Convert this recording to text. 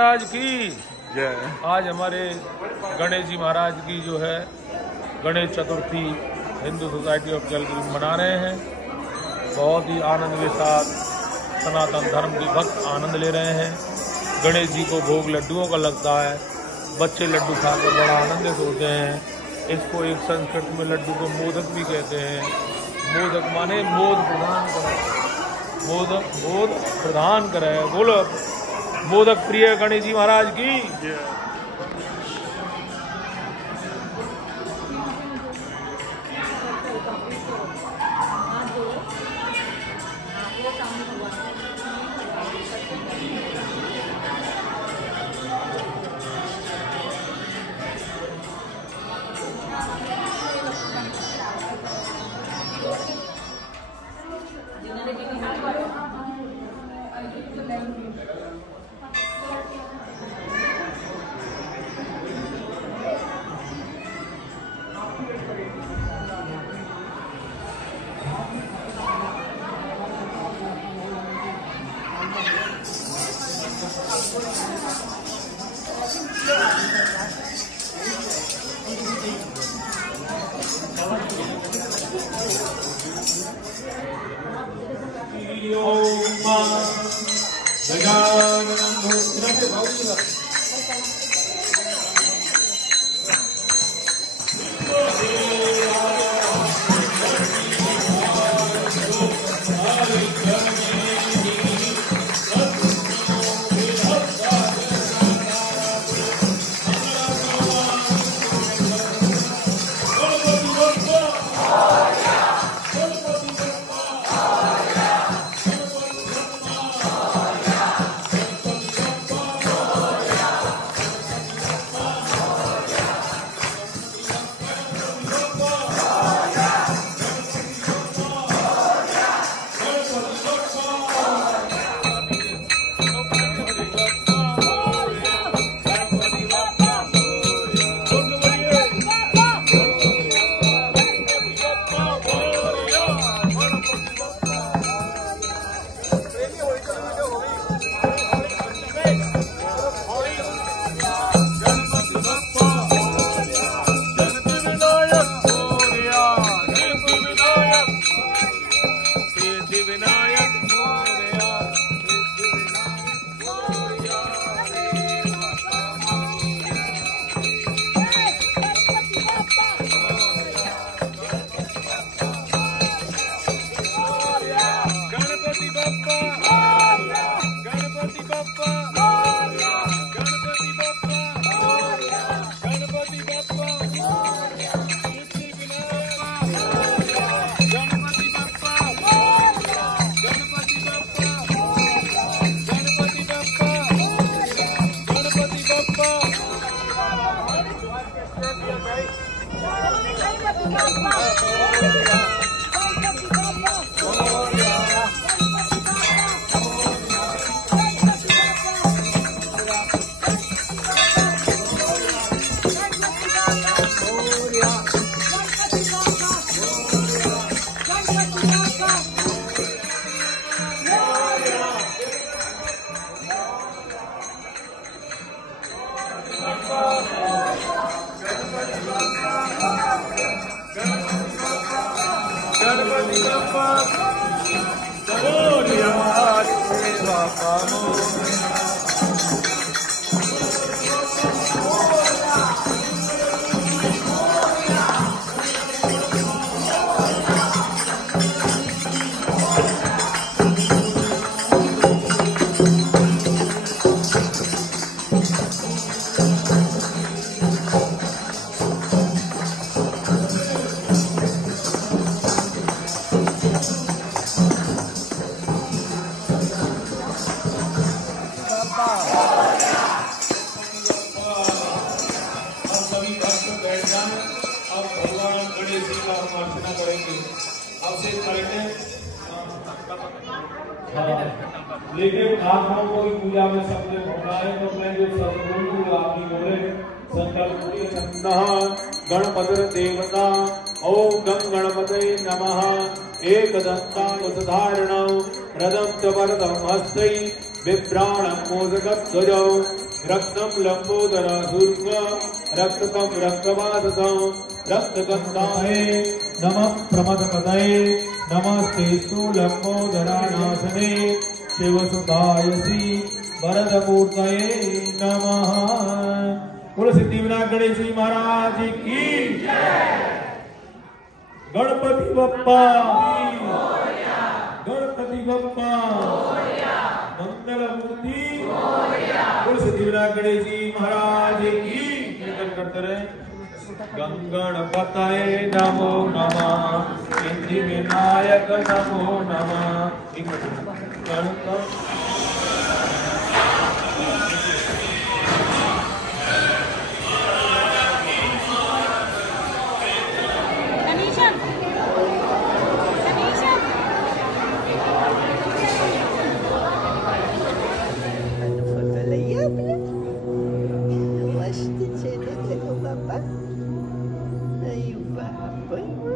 महाराज की जय। आज हमारे गणेश जी महाराज की जो है गणेश चतुर्थी हिंदू सोसाइटी ऑफ जलगिरी मना रहे हैं। बहुत ही आनंद के साथ सनातन धर्म की भक्त आनंद ले रहे हैं। गणेश जी को भोग लड्डुओं का लगता है। बच्चे लड्डू खाकर बड़ा आनंदित होते हैं। इसको एक संस्कृत में लड्डू को मोदक भी कहते हैं। मोदक माने मोद प्रदान करे, मोद प्रदान करे। बोलो मोदक प्रिय गणेश जी महाराज की। लेकिन आत्माओं की पूजा में सबसे भगवान तो मैं जो सदगुरु आपकी बोले संकल्प गणपति देवता ओम गं गणपते नमः एकदन्तानुसधारणं रदं च वरदं हस्तै बिभ्राणं मोदकध्वजौ रक्तम लंबोदरा सूर्म रक्तकम रक्तवाससं रक्तगंधाय नमः प्रमदपतये नमस्तेस्तु लंबोदरानाशने शिवसुतायसी वरदमूर्तये नमः। बोलो सिद्धिविनायक गणेश जी महाराज की गणपति बप्पा गणपति बप्पा मंगल मूर्ति। बोलो सिद्धिविनायक गणेश जी महाराज की कीर्तन करते रहे। गणपतये नमो नमः सिद्धिविनायक नमो नमः। Aí o papai